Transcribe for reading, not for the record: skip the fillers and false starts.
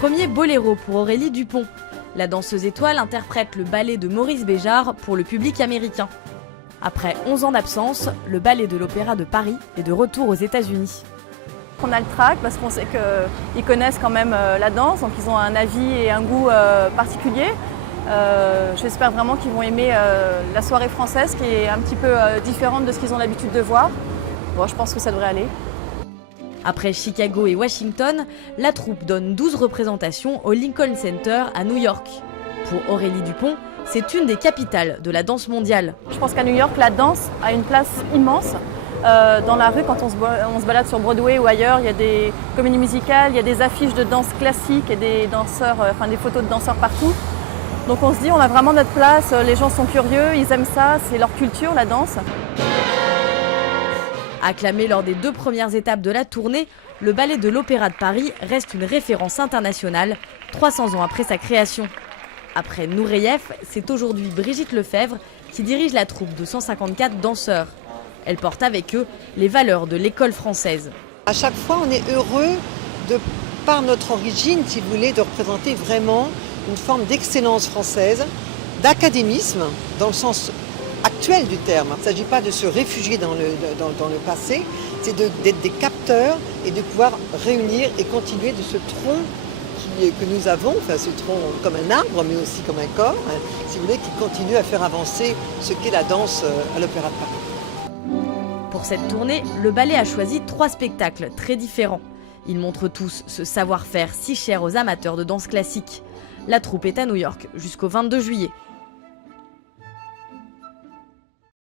premier Boléro pour Aurélie Dupont. La danseuse étoile interprète le ballet de Maurice Béjart pour le public américain. Après 11 ans d'absence, le ballet de l'Opéra de Paris est de retour aux États-Unis. On a le trac parce qu'on sait qu'ils connaissent quand même la danse, donc ils ont un avis et un goût particulier. J'espère vraiment qu'ils vont aimer la soirée française qui est un petit peu différente de ce qu'ils ont l'habitude de voir. Bon, je pense que ça devrait aller. Après Chicago et Washington, la troupe donne 12 représentations au Lincoln Center à New York. Pour Aurélie Dupont, c'est une des capitales de la danse mondiale. Je pense qu'à New York, la danse a une place immense. Dans la rue, quand on se balade sur Broadway ou ailleurs, il y a des comédies musicales, il y a des affiches de danse classique et des danseurs, des photos de danseurs partout. Donc on se dit, on a vraiment notre place, les gens sont curieux, ils aiment ça, c'est leur culture, la danse. Acclamé lors des 2 premières étapes de la tournée, le ballet de l'Opéra de Paris reste une référence internationale, 300 ans après sa création. Après Nureyev, c'est aujourd'hui Brigitte Lefebvre qui dirige la troupe de 154 danseurs. Elle porte avec eux les valeurs de l'école française. À chaque fois, on est heureux, par notre origine, si vous voulez, de représenter vraiment une forme d'excellence française, d'académisme, dans le sens actuel du terme. Il ne s'agit pas de se réfugier dans le passé, c'est d'être des capteurs et de pouvoir réunir et continuer de ce tronc que nous avons, enfin ce tronc comme un arbre, mais aussi comme un corps, hein, si vous voulez, qui continue à faire avancer ce qu'est la danse à l'Opéra de Paris. Pour cette tournée, le ballet a choisi 3 spectacles très différents. Ils montrent tous ce savoir-faire si cher aux amateurs de danse classique. La troupe est à New York jusqu'au 22 juillet.